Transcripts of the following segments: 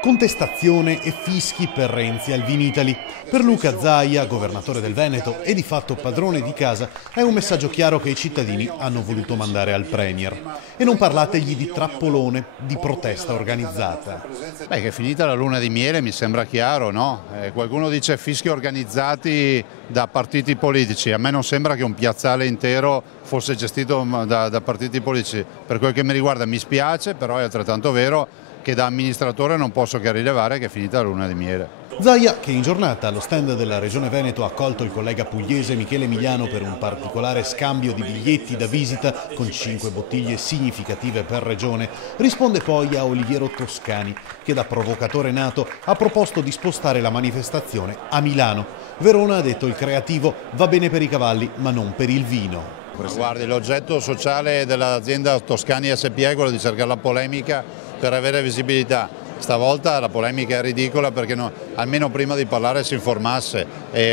Contestazione e fischi per Renzi al Vinitaly. Per Luca Zaia, governatore del Veneto e di fatto padrone di casa, è un messaggio chiaro che i cittadini hanno voluto mandare al Premier. E non parlategli di trappolone, di protesta organizzata. Beh, che è finita la luna di miele mi sembra chiaro, no? Qualcuno dice fischi organizzati da partiti politici. A me non sembra che un piazzale intero fosse gestito da partiti politici. Per quel che mi riguarda mi spiace, però è altrettanto vero che da amministratore non posso che rilevare che è finita la luna di miele. Zaia, che in giornata allo stand della Regione Veneto ha accolto il collega pugliese Michele Emiliano per un particolare scambio di biglietti da visita con 5 bottiglie significative per regione, risponde poi a Oliviero Toscani, che da provocatore nato ha proposto di spostare la manifestazione a Milano. Verona, ha detto il creativo, va bene per i cavalli ma non per il vino. Guardi, l'oggetto sociale dell'azienda Toscani SpA è quello di cercare la polemica per avere visibilità. Stavolta la polemica è ridicola perché almeno prima di parlare si informasse.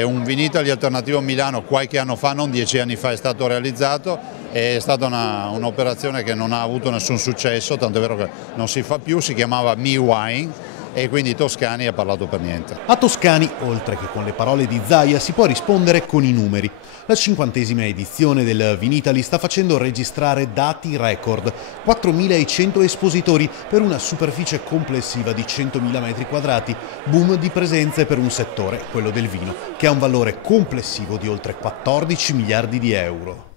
Un Vinitaly alternativo a Milano qualche anno fa, non 10 anni fa, è stato realizzato. È stata un'operazione che non ha avuto nessun successo, tanto è vero che non si fa più, si chiamava Me Wine. E quindi Toscani ha parlato per niente. A Toscani, oltre che con le parole di Zaia, si può rispondere con i numeri. La 50ª edizione del Vinitaly sta facendo registrare dati record. 4.100 espositori per una superficie complessiva di 100.000 metri quadrati. Boom di presenze per un settore, quello del vino, che ha un valore complessivo di oltre 14 miliardi di euro.